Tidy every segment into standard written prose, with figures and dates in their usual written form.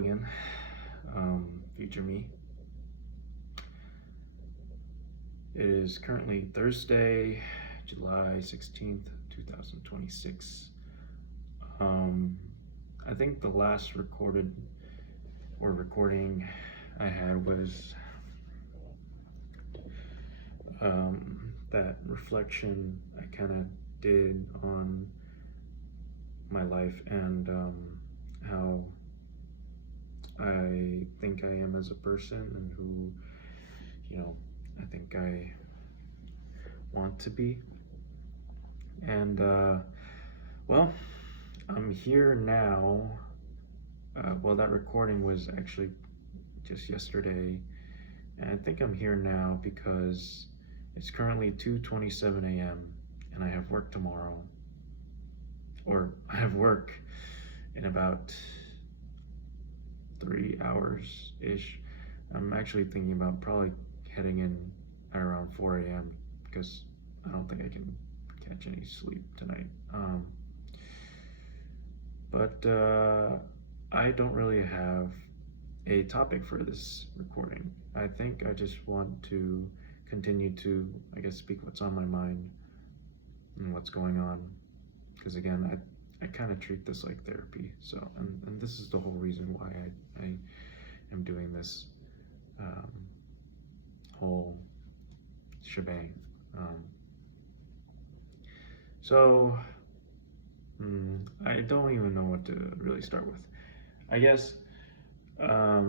again, future me. It is currently Thursday, July 16th, 2026. I think the last recording I had was that reflection I kind of did on my life and how I think I am as a person and who, I think I want to be. And, well, I'm here now. Well, that recording was actually just yesterday. And I think I'm here now because it's currently 2:27 a.m. and I have work tomorrow. Or I have work in about 3 hours-ish. I'm actually thinking about probably heading in at around 4 a.m. because I don't think I can catch any sleep tonight. But I don't really have a topic for this recording. I think I just want to continue to, speak what's on my mind and what's going on. Because again, I kind of treat this like therapy. So, and this is the whole reason why I am doing this whole shebang. So, I don't even know what to really start with. I guess, let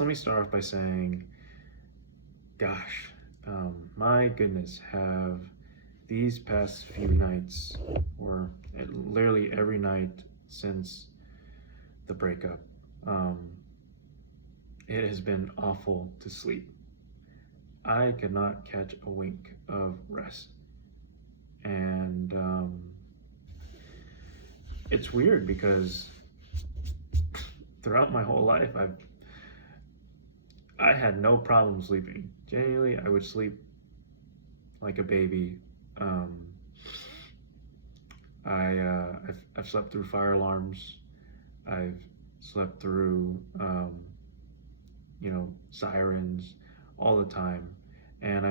me start off by saying, gosh, my goodness, have these past few nights, or literally every night since the breakup, it has been awful to sleep. I could not catch a wink of rest. And it's weird because throughout my whole life, I had no problem sleeping. Genuinely, I would sleep like a baby. I've slept through fire alarms. I've slept through, sirens all the time. And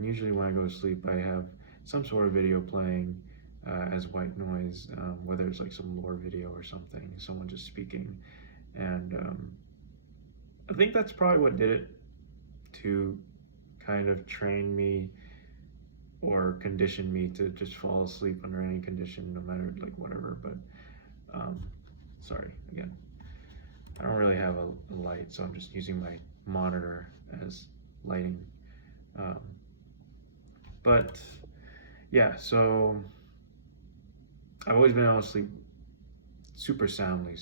usually when I go to sleep, I have some sort of video playing as white noise, whether it's like some lore video or something, someone just speaking. And I think that's probably what did it, to kind of train me or condition me to just fall asleep under any condition, no matter whatever. But sorry, again, I don't really have a light, so I'm just using my monitor as lighting. But yeah, so I've always been able to sleep super soundly,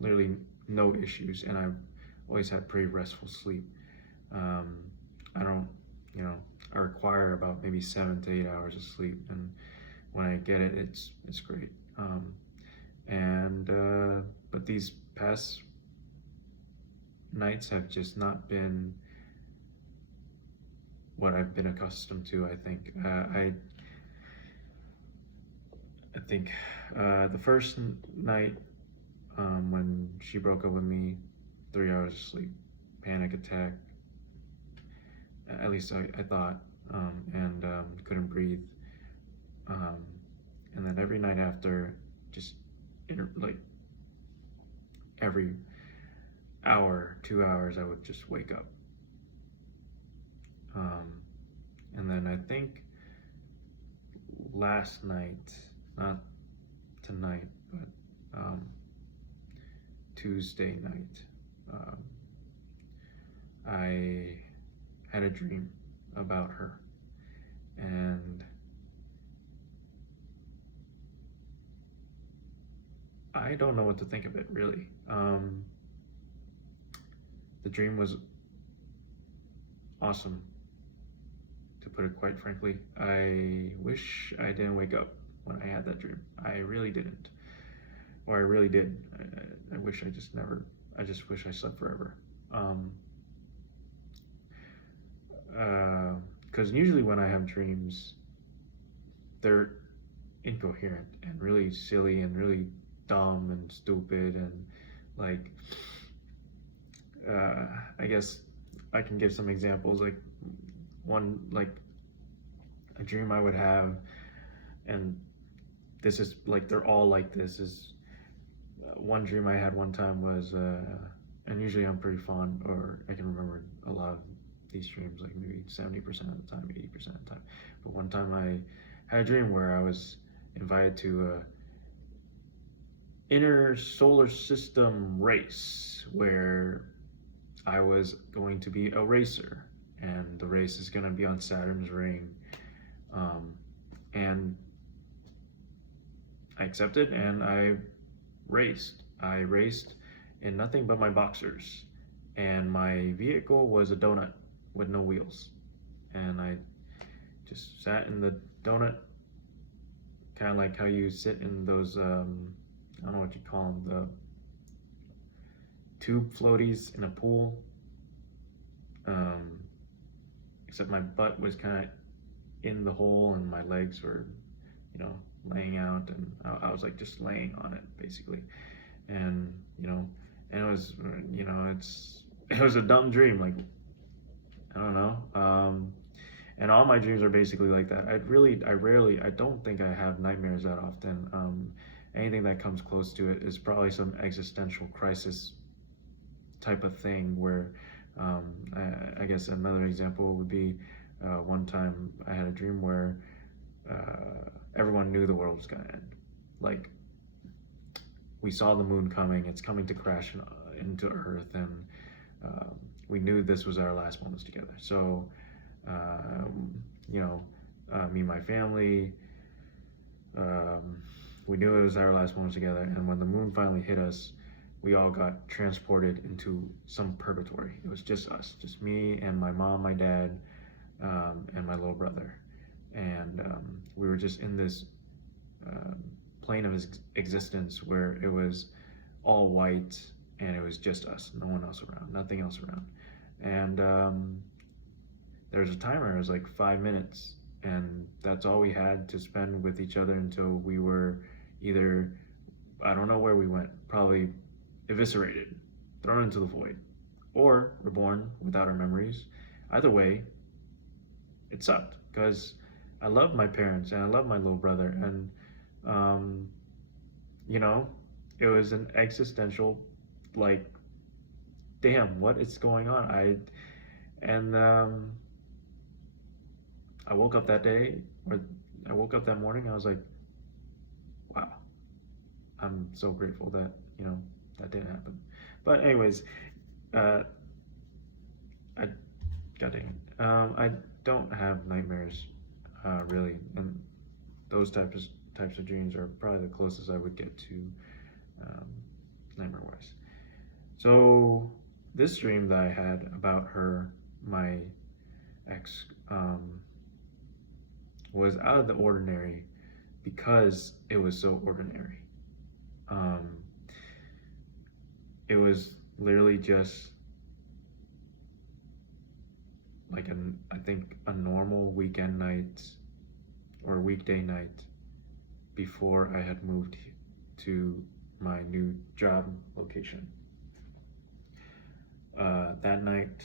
literally no issues, and I've always had pretty restful sleep. I don't, I require about maybe 7 to 8 hours of sleep, and when I get it, it's great. But these past nights have just not been what I've been accustomed to. I think the first night when she broke up with me, 3 hours of sleep, panic attack. At least I thought, and couldn't breathe. And then every night after, just every hour, 2 hours, I would just wake up. And then I think last night, not tonight, but Tuesday night, I had a dream about her, and I don't know what to think of it, really. The dream was awesome, to put it quite frankly. I wish I didn't wake up when I had that dream. I really didn't. Or I really did. I wish I just never, I just wish I slept forever. Because usually when I have dreams, they're incoherent and really silly and really dumb and stupid and like I guess I can give some examples like one like a dream I would have, and this is like they're all like this is one dream I had one time was and usually I'm pretty fond, or I can remember a lot of these dreams like maybe 70% of the time, 80% of the time. But one time I had a dream where I was invited to a inner solar system race where I was going to be a racer, and the race is going to be on Saturn's ring. And I accepted and I raced. I raced in nothing but my boxers, and my vehicle was a donut with no wheels. And I just sat in the donut, kind of like how you sit in those, I don't know what you call them, the tube floaties in a pool. Except my butt was kind of in the hole and my legs were, laying out, and I was like just laying on it basically. And, and it was, it was a dumb dream. Like, I don't know. And all my dreams are basically like that. I don't think I have nightmares that often. Anything that comes close to it is probably some existential crisis type of thing where, I guess another example would be one time I had a dream where everyone knew the world was gonna end. Like, we saw the moon coming, it's coming to crash into Earth, and we knew this was our last moments together. So, me and my family, we knew it was our last moments together, and when the moon finally hit us, we all got transported into some purgatory. It was just us, just me and my mom, my dad, and my little brother. And we were just in this plane of existence where it was all white and it was just us, no one else around, nothing else around. And there was a timer, it was like 5 minutes, and that's all we had to spend with each other until we were either, I don't know where we went, probably eviscerated, thrown into the void, or reborn without our memories. Either way, it sucked because I love my parents and I love my little brother, and it was an existential, like, damn, what is going on? I woke up that day, or I woke up that morning, I was like, wow, I'm so grateful that, that didn't happen. But anyways, God dang it. I don't have nightmares, really, and those types of dreams are probably the closest I would get to nightmare-wise. So this dream that I had about her, my ex, was out of the ordinary because it was so ordinary. It was literally just like I think a normal weekend night or weekday night before I had moved to my new job location. That night,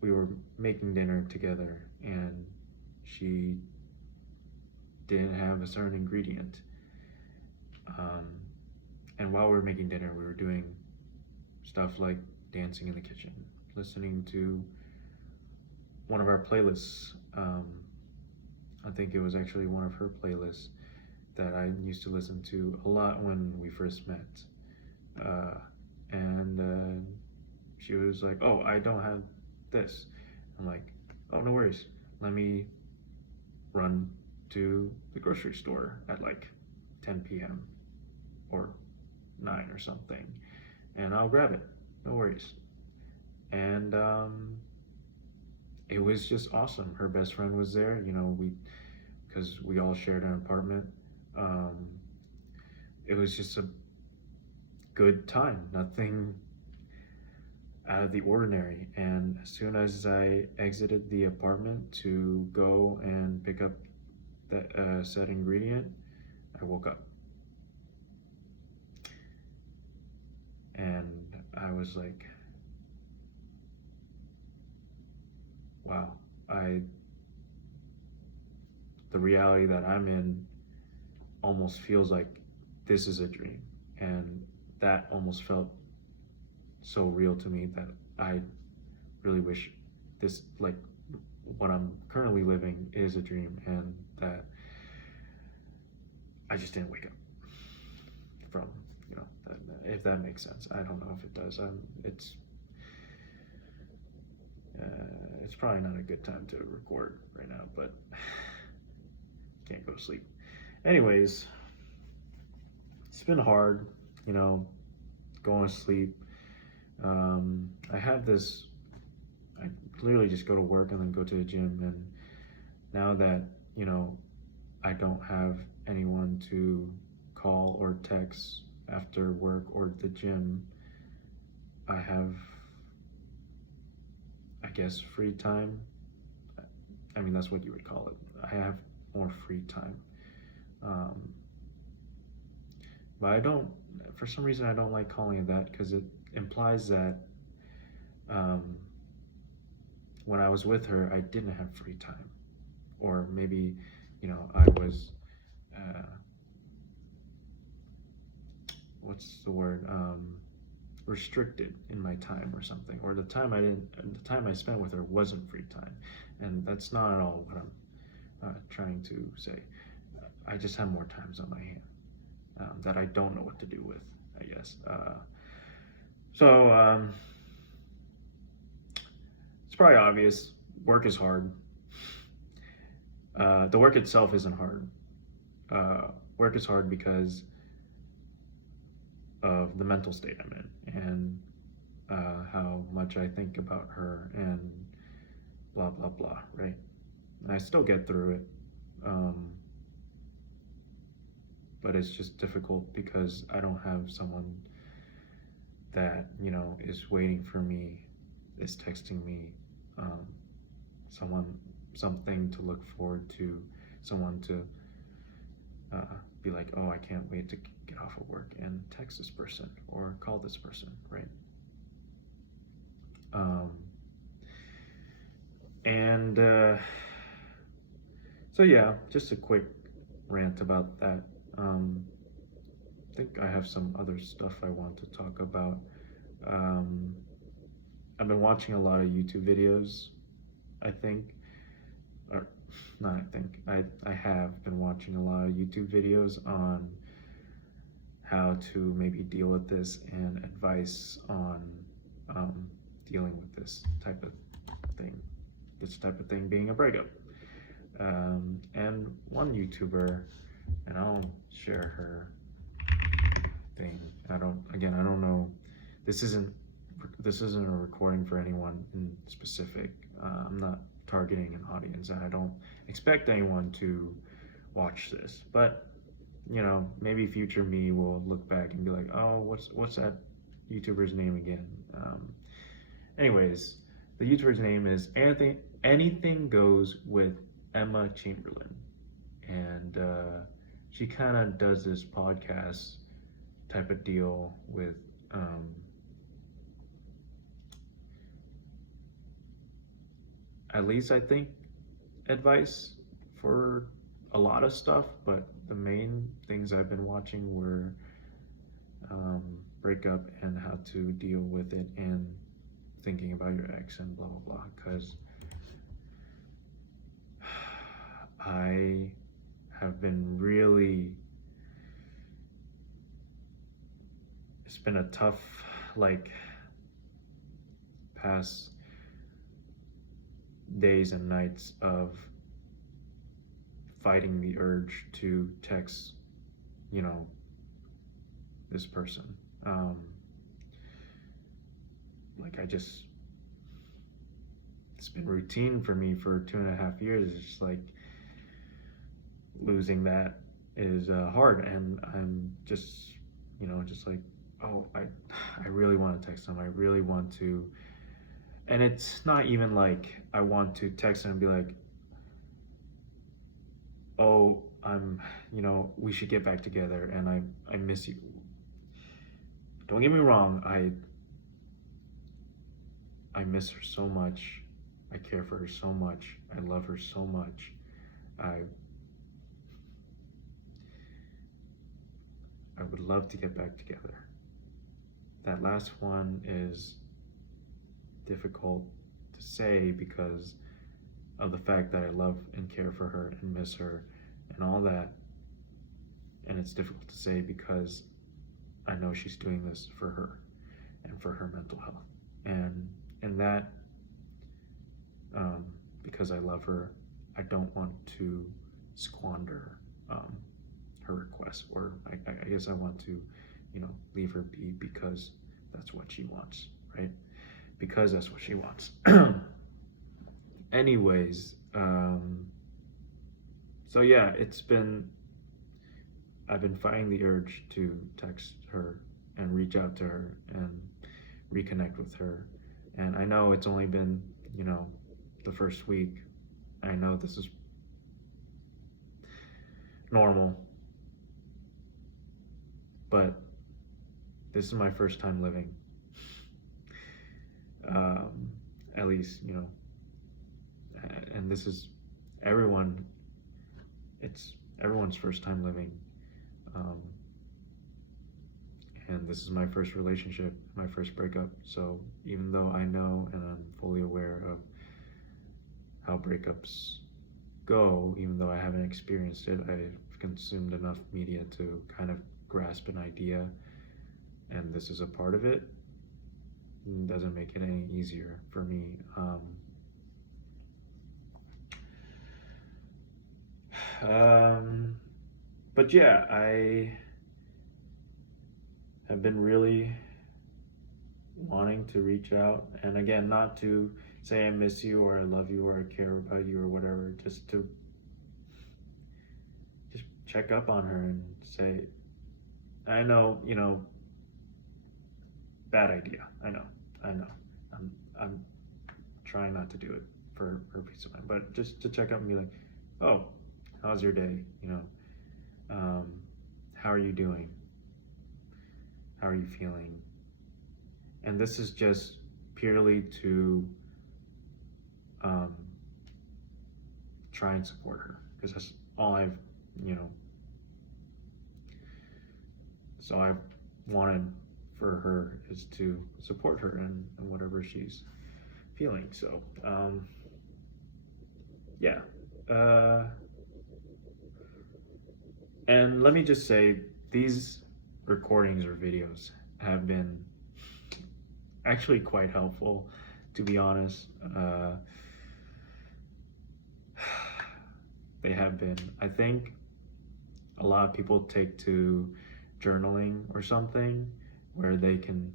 we were making dinner together, and she didn't have a certain ingredient. And while we were making dinner, we were doing stuff like dancing in the kitchen, listening to one of our playlists. I think it was actually one of her playlists that I used to listen to a lot when we first met. And she was like, oh, I don't have this. I'm like, oh, no worries. Let me run to the grocery store at like 10 p.m. or 9 or something, and I'll grab it. No worries. And it was just awesome. Her best friend was there, because we all shared an apartment. It was just a good time, nothing out of the ordinary. And as soon as I exited the apartment to go and pick up that said ingredient, I woke up. And I was like, wow, the reality that I'm in almost feels like this is a dream. And that almost felt so real to me that I really wish this, like, what I'm currently living is a dream, and that I just didn't wake up from, if that makes sense. I don't know if it does. It's probably not a good time to record right now, but can't go to sleep. Anyways, it's been hard, going to sleep. I have this, I literally just go to work and then go to the gym, and now that, I don't have anyone to call or text after work or the gym, I have, I guess, free time. I mean, that's what you would call it. I have more free time. But for some reason, I don't like calling it that, because it implies that when I was with her, I didn't have free time. Or maybe, I was, what's the word? Restricted in my time or something. Or the time I spent with her wasn't free time. And that's not at all what I'm trying to say. I just have more times on my hand that I don't know what to do with, I guess. So it's probably obvious. Work is hard. The work itself isn't hard. Work is hard because of the mental state I'm in, and how much I think about her, and blah, blah, blah, right? And I still get through it. But it's just difficult because I don't have someone that, is waiting for me, is texting me, something to look forward to, someone to be like, oh, I can't wait to get off of work and text this person or call this person, right? So yeah, just a quick rant about that. I think I have some other stuff I want to talk about. I've been watching a lot of YouTube videos, I have been watching a lot of YouTube videos on how to maybe deal with this, and advice on dealing with this type of thing being a breakup. And one YouTuber, and I'll share her thing. I don't know. This isn't a recording for anyone in specific. I'm not targeting an audience, and I don't expect anyone to watch this. But maybe future me will look back and be like, oh, what's that YouTuber's name again? Anyways, the YouTuber's name is Anything Goes with Emma Chamberlain, and she kind of does this podcast type of deal with at least I think advice for a lot of stuff, but the main things I've been watching were breakup and how to deal with it, and thinking about your ex, and blah blah blah, because I have been really, it's been a tough, past days and nights of fighting the urge to text, this person. It's been routine for me for 2.5 years. It's just losing that is hard, and I'm just oh, I really want to text him. I really want to, and it's not even I want to text him and be like, oh, we should get back together and I miss you. Don't get me wrong, I miss her so much. I care for her so much. I love her so much. I I would love to get back together. That last one is difficult to say because of the fact that I love and care for her and miss her and all that. And it's difficult to say because I know she's doing this for her and for her mental health. And that, because I love her, I don't want to squander her request, or I guess I want to, leave her be because that's what she wants, right? Because that's what she wants. Anyways, so yeah, I've been fighting the urge to text her and reach out to her and reconnect with her. And I know it's only been, the first week. I know this is normal, but this is my first time living. At least, and this is it's everyone's first time living. And this is my first relationship, my first breakup. So even though I know and I'm fully aware of how breakups go, even though I haven't experienced it, I've consumed enough media to kind of grasp an idea, and this is a part of it. It doesn't make it any easier for me. But yeah, I have been really wanting to reach out, and again, not to say I miss you or I love you or I care about you or whatever, just to check up on her and say, I know, bad idea. I know. I'm trying not to do it for her peace of mind, but just to check up and be like, oh, how's your day? How are you doing? How are you feeling? And this is just purely to try and support her, because that's all I've wanted for her, is to support her in whatever she's feeling. So yeah, and let me just say, these recordings or videos have been actually quite helpful, to be honest. They have been. I think a lot of people take to journaling or something where they can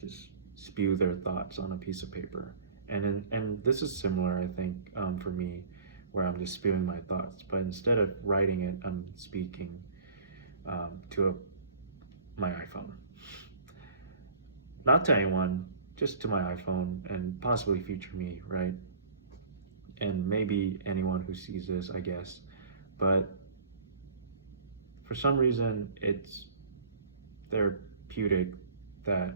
just spew their thoughts on a piece of paper, and this is similar, I think, for me, where I'm just spewing my thoughts, but instead of writing it, I'm speaking to my iPhone. Not to anyone, just to my iPhone and possibly future me, right? And maybe anyone who sees this, I guess. But for some reason, it's therapeutic that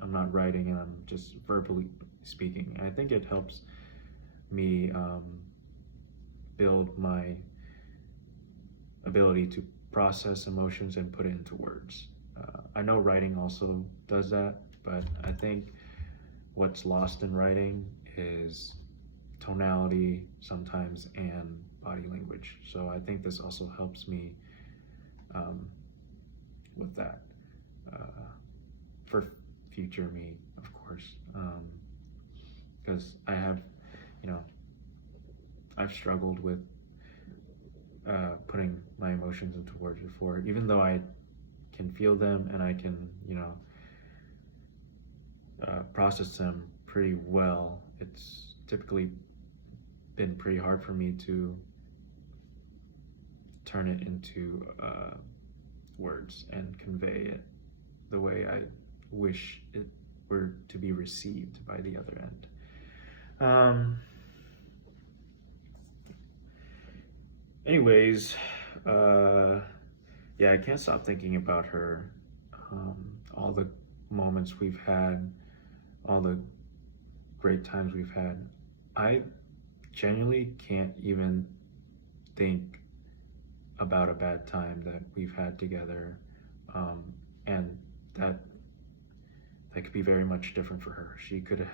I'm not writing and I'm just verbally speaking. I think it helps me build my ability to process emotions and put it into words. I know writing also does that, but I think what's lost in writing is tonality sometimes and body language. So I think this also helps me with that for future me, of course, because I have, I've struggled with putting my emotions into words before, even though I can feel them and I can, process them pretty well. It's typically been pretty hard for me to turn it into words and convey it the way I wish it were to be received by the other end. Anyways, yeah, I can't stop thinking about her. All the moments we've had, all the great times we've had. I genuinely can't even think about a bad time that we've had together, and that could be very much different for her. She could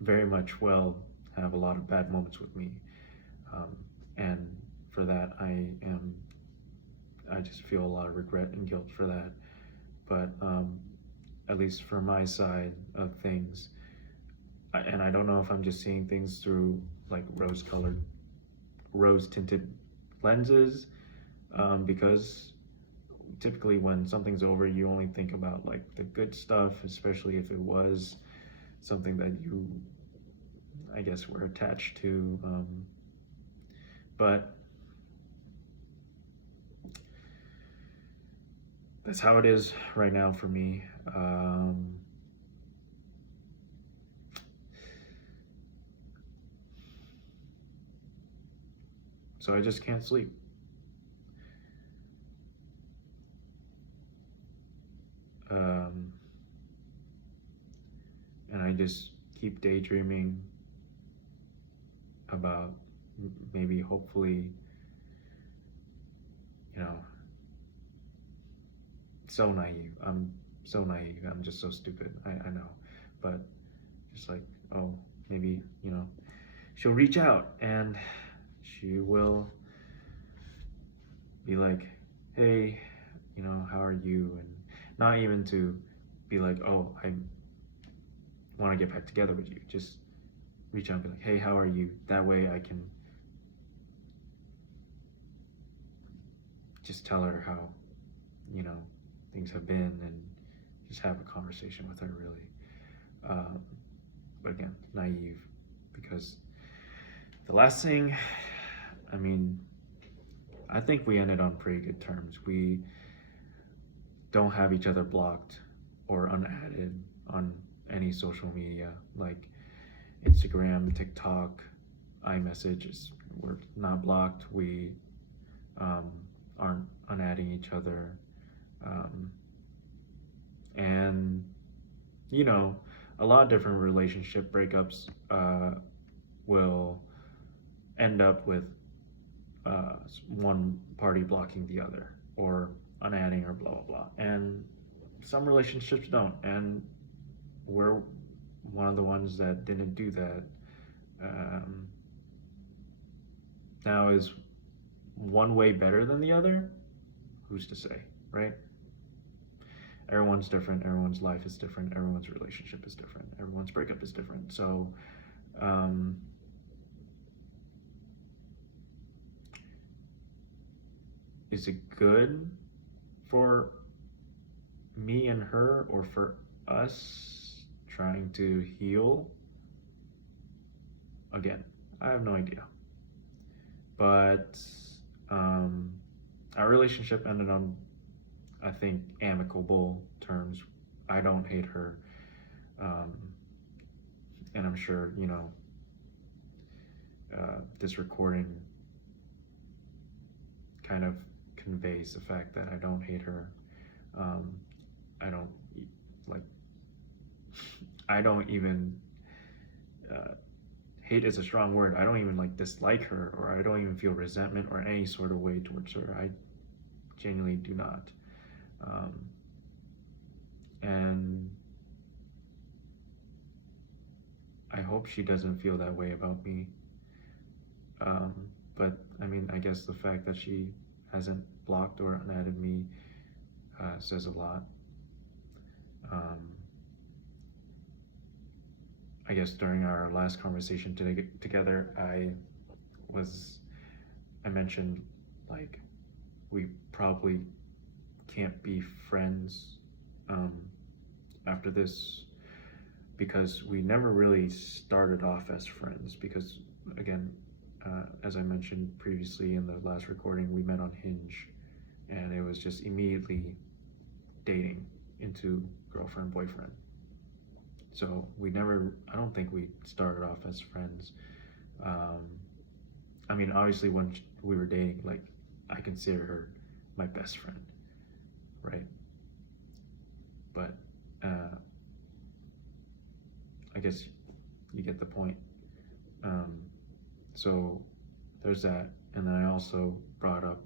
very much well have a lot of bad moments with me, and for that I just feel a lot of regret and guilt for that. But at least for my side of things, and I don't know if I'm just seeing things through like rose tinted lenses, because typically when something's over, you only think about like the good stuff, especially if it was something that you, I guess, were attached to. But that's how it is right now for me. So I just can't sleep. And I just keep daydreaming about maybe, hopefully, you know, so naive. I'm so naive. I'm just so stupid. I know. But just like, oh, maybe, she'll reach out and she will be like, hey, how are you? And not even to be like, oh, I want to get back together with you. Just reach out and be like, hey, how are you? That way I can just tell her how, things have been, and just have a conversation with her, really. But again, naive, because the last thing, I think we ended on pretty good terms. We don't have each other blocked or unadded on any social media like Instagram, TikTok, iMessage. We're not blocked. We aren't unadding each other. And a lot of different relationship breakups will end up with one party blocking the other, or unadding, or blah blah blah. And some relationships don't, and we're one of the ones that didn't do that. Now, is one way better than the other? Who's to say, right? Everyone's different. Everyone's life is different. Everyone's relationship is different. Everyone's breakup is different. So, is it good for me and her, or for us trying to heal? Again, I have no idea. But our relationship ended on, I think, amicable terms. I don't hate her. And I'm sure, this recording kind of conveys the fact that I don't hate her. I don't I don't even, hate is a strong word. I don't even dislike her, or I don't even feel resentment or any sort of way towards her. I genuinely do not. And I hope she doesn't feel that way about me. But I guess the fact that she hasn't blocked or unadded me says a lot. I guess during our last conversation together, I mentioned we probably can't be friends after this, because we never really started off as friends. Because again, as I mentioned previously in the last recording, we met on Hinge, and it was just immediately dating into girlfriend, boyfriend. So I don't think we started off as friends. I mean, obviously when we were dating, like, I consider her my best friend, right? But I guess you get the point. Um, so there's that, and then I also brought up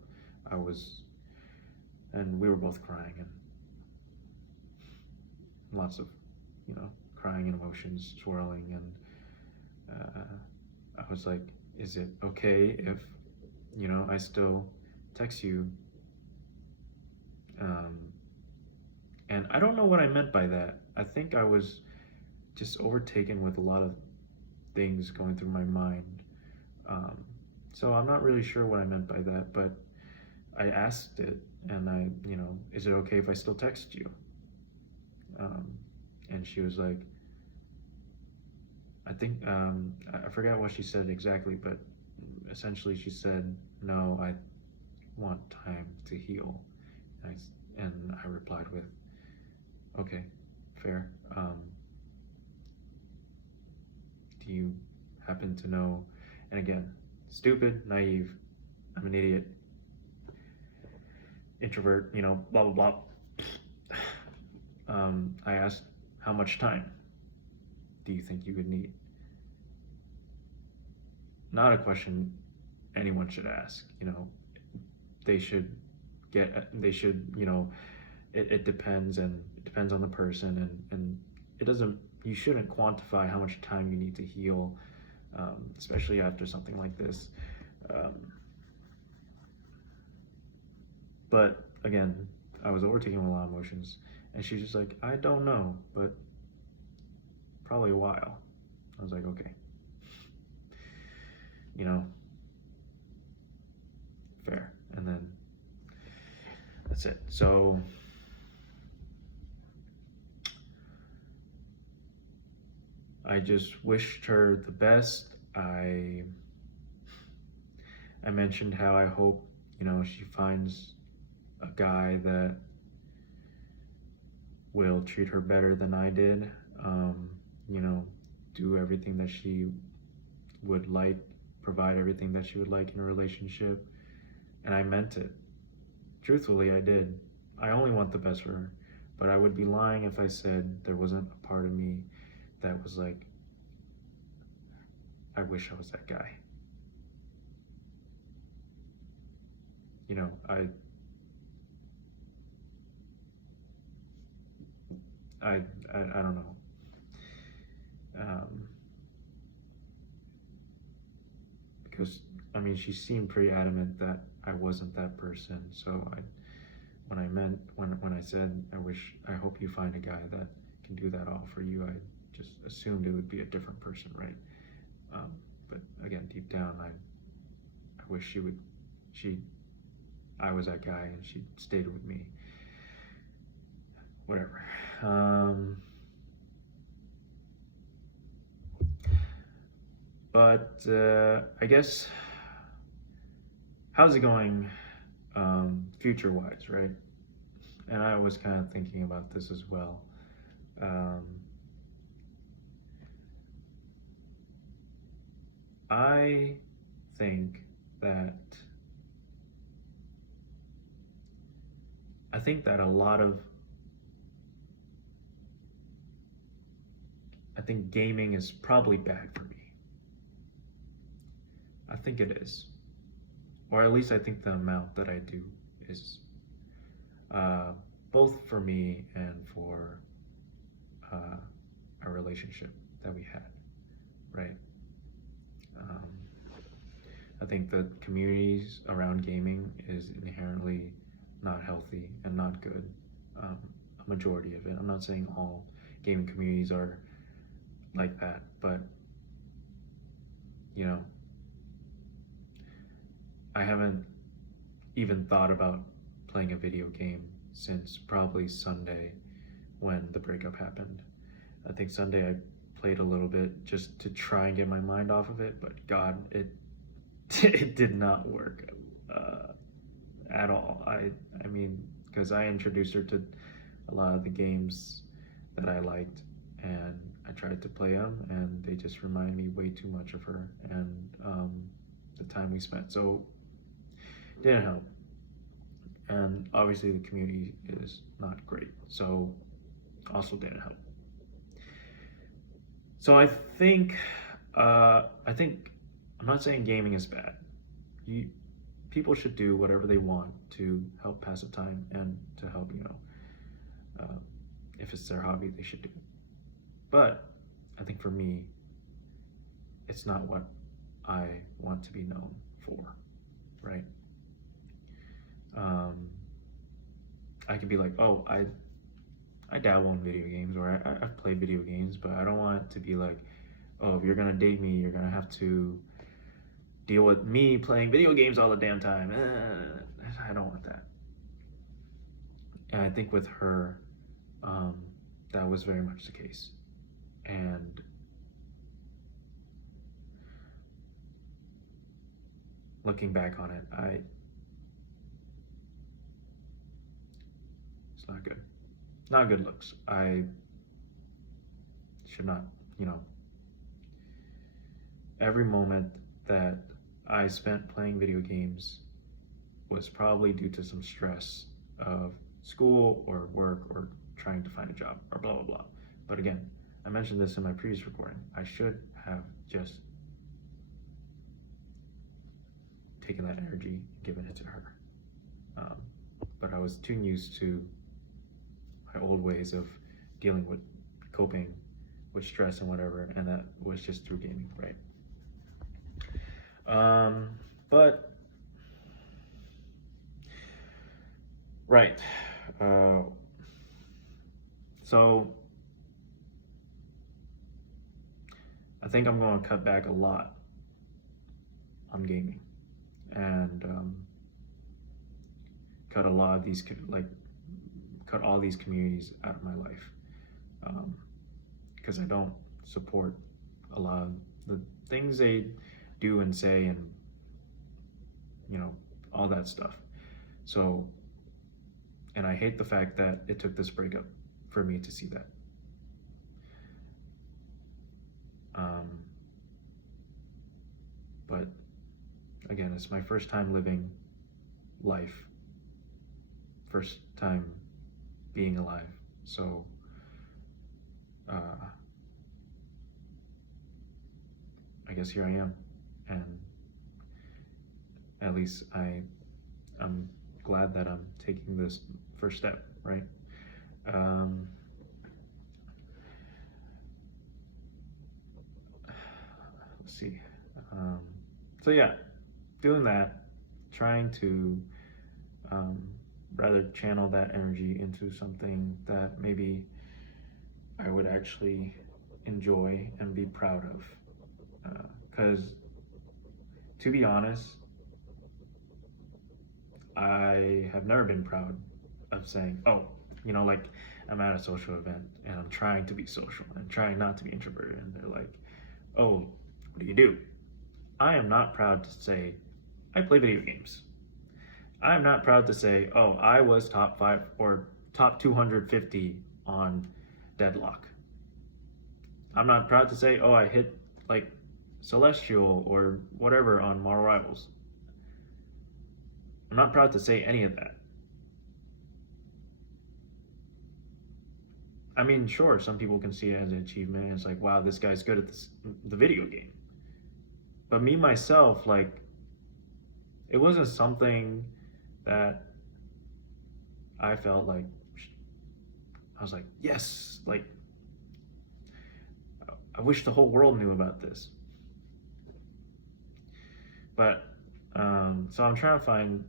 and we were both crying and lots of, crying and emotions swirling, and I was like, is it okay if, I still text you? And I don't know what I meant by that. I think I was just overtaken with a lot of things going through my mind. So I'm not really sure what I meant by that, but I asked it, and is it okay if I still text you? And she was like, I forgot what she said exactly, but essentially she said, no, I want time to heal. And I replied with, okay, fair. Do you happen to know? And again, stupid, naive, I'm an idiot, introvert, blah, blah, blah. I asked, how much time do you think you would need? Not a question anyone should ask. They should it depends, and it depends on the person, and it doesn't, you shouldn't quantify how much time you need to heal, especially after something like this. But again, I was overtaken with a lot of emotions, and she's just like, I don't know, but probably a while. I was like, okay, fair. And then that's it. So I just wished her the best. I mentioned how I hope, she finds a guy that will treat her better than I did. Do everything that she would like, provide everything that she would like in a relationship. And I meant it. Truthfully, I did. I only want the best for her. But I would be lying if I said there wasn't a part of me that was like, I wish I was that guy. I don't know. Because she seemed pretty adamant that I wasn't that person. So when I said I hope you find a guy that can do that all for you, I just assumed it would be a different person, right? But again, deep down, I wish I was that guy and she stayed with me. Whatever. But I guess, how's it going future-wise, right? And I was kind of thinking about this as well. I think that I think gaming is probably bad for me. I think it is. Or at least I think the amount that I do is, both for me and for our relationship that we had, right? I think the communities around gaming is inherently not healthy and not good. A majority of it. I'm not saying all gaming communities are like that, but I haven't even thought about playing a video game since probably Sunday when the breakup happened. I think Sunday I played a little bit just to try and get my mind off of it, but God, it did not work at all. I mean, because I introduced her to a lot of the games that I liked, and I tried to play them, and they just remind me way too much of her, and the time we spent. So it didn't help. And obviously the community is not great, so also didn't help. So I think I'm not saying gaming is bad. People should do whatever they want to help pass the time and to help, if it's their hobby, they should do it. But I think for me, it's not what I want to be known for, right? I could be like, oh, I dabble in video games, or I've played video games, but I don't want it to be like, oh, if you're gonna date me, you're gonna have to deal with me playing video games all the damn time. I don't want that. And I think with her, that was very much the case. And looking back on it, it's not good. Not good looks. I should not, every moment that I spent playing video games was probably due to some stress of school or work or trying to find a job or blah, blah, blah. But again, I mentioned this in my previous recording. I should have just taken that energy and given it to her. But I was too used to my old ways of dealing with coping with stress and whatever, and that was just through gaming, right? But right, so I think I'm going to cut back a lot on gaming and cut a lot of these, cut all these communities out of my life, because I don't support a lot of the things they do and say, and all that stuff. So, and I hate the fact that it took this breakup for me to see that. But again, it's my first time living life, first time being alive. So I guess here I am, and at least I'm glad that I'm taking this first step, right? Let's see. So yeah, doing that, trying to rather channel that energy into something that maybe I would actually enjoy and be proud of. Because to be honest, I have never been proud of saying, oh, like I'm at a social event and I'm trying to be social and trying not to be introverted, and they're like, oh, what do you do? I am not proud to say I play video games. I am not proud to say, oh, I was top 5 or top 250 on Deadlock. I'm not proud to say, oh, I hit like Celestial or whatever on Marvel Rivals. I'm not proud to say any of that. I mean, sure, some people can see it as an achievement, and it's like, wow, this guy's good at the video game. But me, myself, like, it wasn't something that I felt like, I was like, yes, like, I wish the whole world knew about this. But, so I'm trying to find,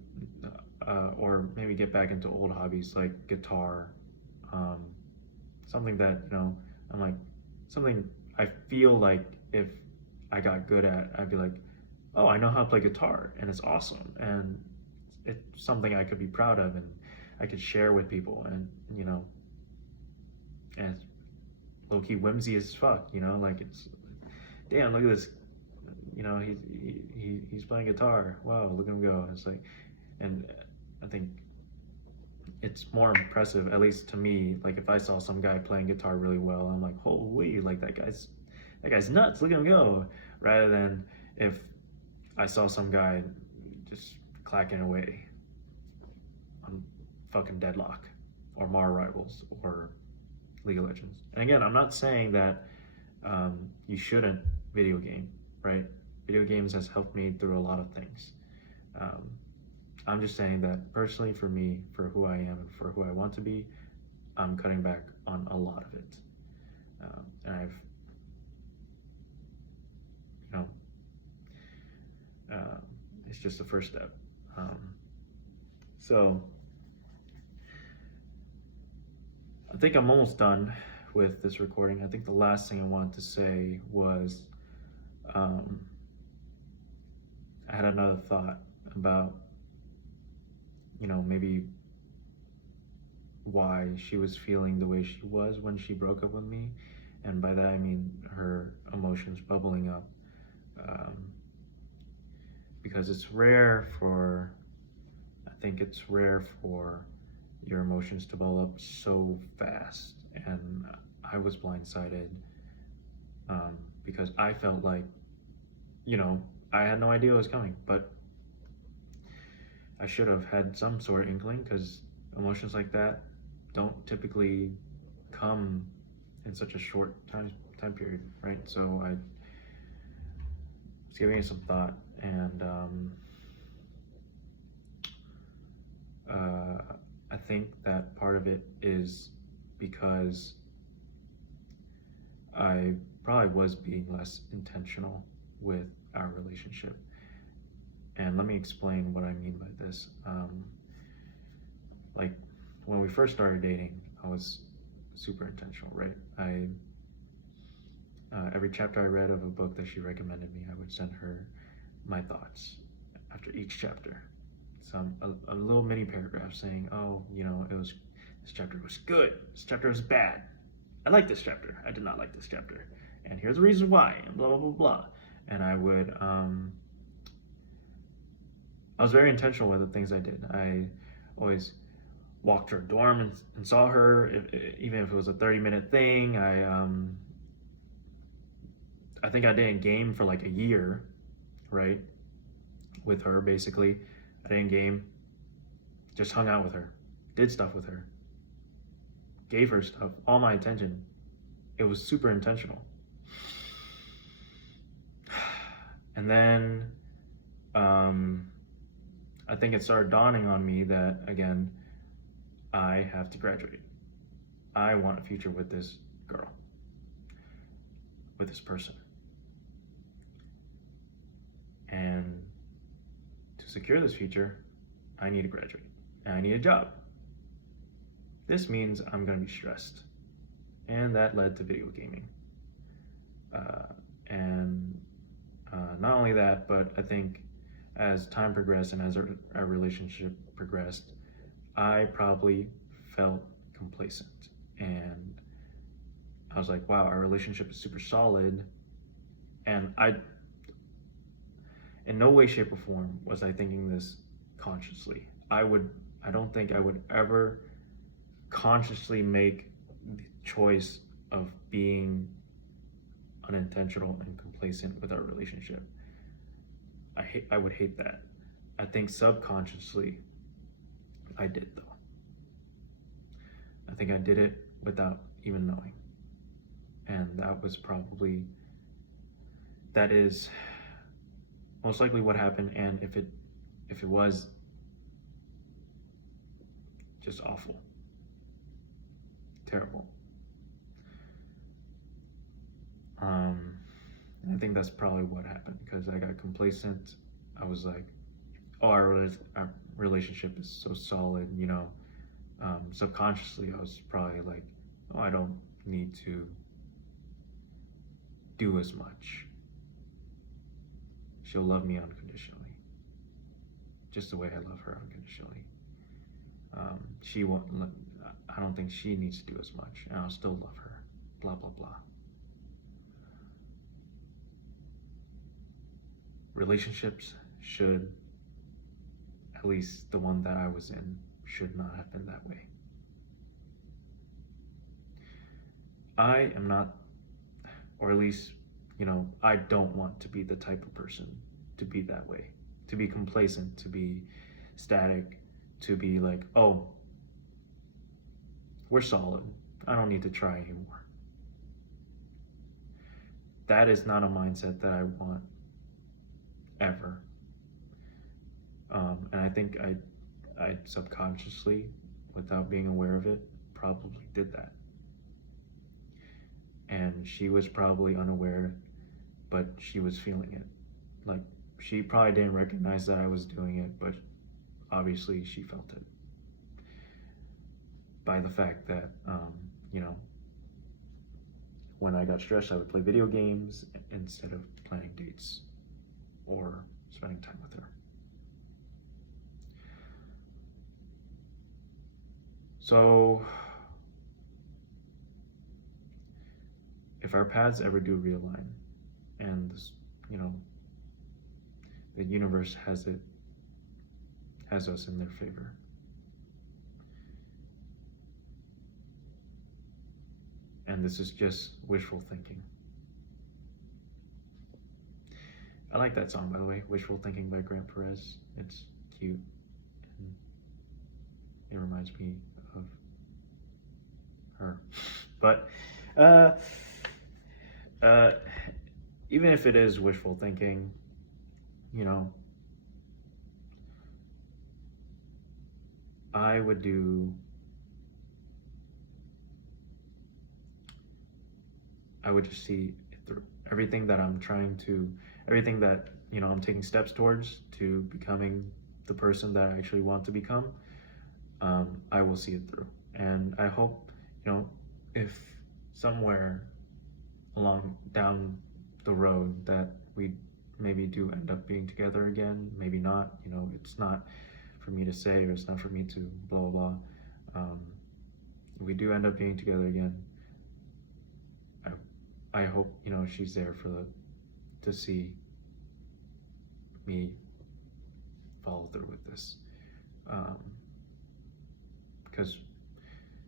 or maybe get back into old hobbies like guitar, something that, I'm like, something I feel like if I got good at, I'd be like, oh, I know how to play guitar, and it's awesome, and it's something I could be proud of, and I could share with people, and and it's low-key whimsy as fuck, like, it's, damn, look at this, he's playing guitar, wow, look at him go. It's like, and I think it's more impressive, at least to me, like if I saw some guy playing guitar really well, I'm like, holy, like that guy's nuts, look at him go, rather than if I saw some guy just clacking away on fucking Deadlock or Mar Rivals or League of Legends. And again, I'm not saying that you shouldn't video game, right? Video games has helped me through a lot of things. I'm just saying that personally, for me, for who I am and for who I want to be, I'm cutting back on a lot of it. And I've, you know, it's just the first step. So I think I'm almost done with this recording. I think the last thing I wanted to say was I had another thought about, you know, maybe why she was feeling the way she was when she broke up with me. And by that I mean her emotions bubbling up. Because it's rare for, I think it's rare for your emotions to bubble up so fast. And I was blindsided because I felt like, you know, I had no idea it was coming, but I should have had some sort of inkling, because emotions like that don't typically come in such a short time period, right? So I was giving it some thought, and I think that part of it is because I probably was being less intentional with our relationship. And let me explain what I mean by this. Like, when we first started dating, I was super intentional, right? Every chapter I read of a book that she recommended me, I would send her my thoughts after each chapter. A little mini paragraph saying, oh, you know, this chapter was good, this chapter was bad, I like this chapter, I did not like this chapter, and here's the reason why, and blah, blah, blah, blah. And I would, I was very intentional with the things I did. I always walked to her dorm and saw her, even if it was a 30-minute thing. I think I didn't game for like a year, right? With her, basically. I didn't game, just hung out with her, did stuff with her, gave her stuff, all my attention. It was super intentional. And then I think it started dawning on me that, again, I have to graduate. I want a future with this girl, with this person. And to secure this future, I need to graduate and I need a job. This means I'm going to be stressed. And that led to video gaming. Not only that, but I think as time progressed and as our relationship progressed, I probably felt complacent. And I was like, wow, our relationship is super solid. And in no way, shape, or form was I thinking this consciously. I don't think I would ever consciously make the choice of being unintentional and complacent with our relationship. I would hate that. I think subconsciously I did, though. I think I did it without even knowing. And that is most likely what happened. And if it was just awful, terrible. I think that's probably what happened, because I got complacent. I was like, oh, our relationship is so solid, you know. Subconsciously, I was probably like, oh, I don't need to do as much. She'll love me unconditionally, just the way I love her unconditionally. She won't. I don't think she needs to do as much, and I'll still love her. Blah blah blah. Relationships should, at least the one that I was in, should not have been that way. I am not, or at least, you know, I don't want to be the type of person to be that way, to be complacent, to be static, to be like, oh, we're solid, I don't need to try anymore. That is not a mindset that I want ever. And I think I subconsciously, without being aware of it, probably did that. And she was probably unaware, but she was feeling it. Like, she probably didn't recognize that I was doing it, but obviously she felt it. By the fact that, when I got stressed, I would play video games instead of planning dates or spending time with her. So, if our paths ever do realign, and this, the universe has us in their favor, and this is just wishful thinking. I like that song, by the way, Wishful Thinking by Grant Perez. It's cute, and it reminds me of her. But even if it is wishful thinking, I would just see it through. Everything that I'm taking steps towards to becoming the person that I actually want to become, I will see it through. And I hope, if somewhere along down the road that we maybe do end up being together again, maybe not, it's not for me to say, or it's not for me to blah, blah, blah. We do end up being together again. I hope, she's there to see me follow through with this. Because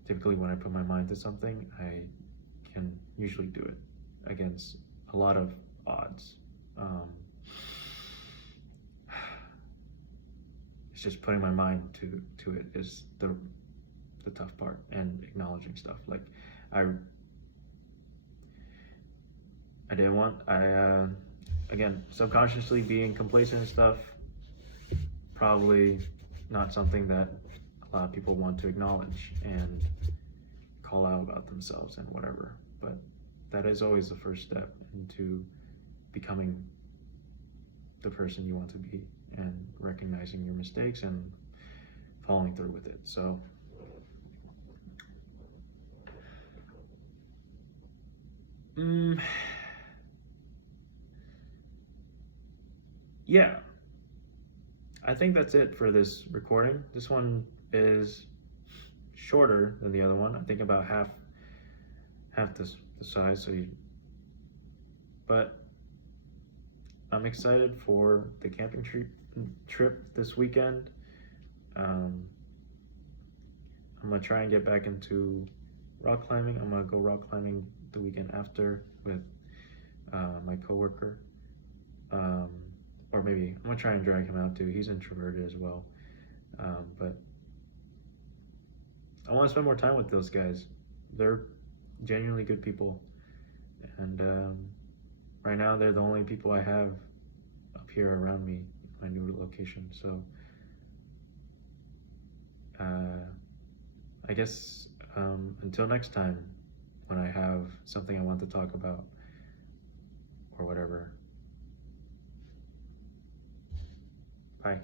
typically when I put my mind to something, I can usually do it against a lot of odds. It's just putting my mind to it is the tough part, and acknowledging stuff. Like, I didn't want, again, subconsciously being complacent and stuff, probably not something that a lot of people want to acknowledge and call out about themselves and whatever. But that is always the first step into becoming the person you want to be, and recognizing your mistakes and following through with it. So, yeah, I think that's it for this recording. This one is shorter than the other one. I think about half the size. But I'm excited for the camping trip this weekend. I'm gonna try and get back into rock climbing. I'm gonna go rock climbing the weekend after with my coworker. Or maybe I'm gonna try and drag him out too. He's introverted as well. But I want to spend more time with those guys. They're genuinely good people. And right now they're the only people I have up here around me, my new location. So I guess until next time, when I have something I want to talk about or whatever. Bye.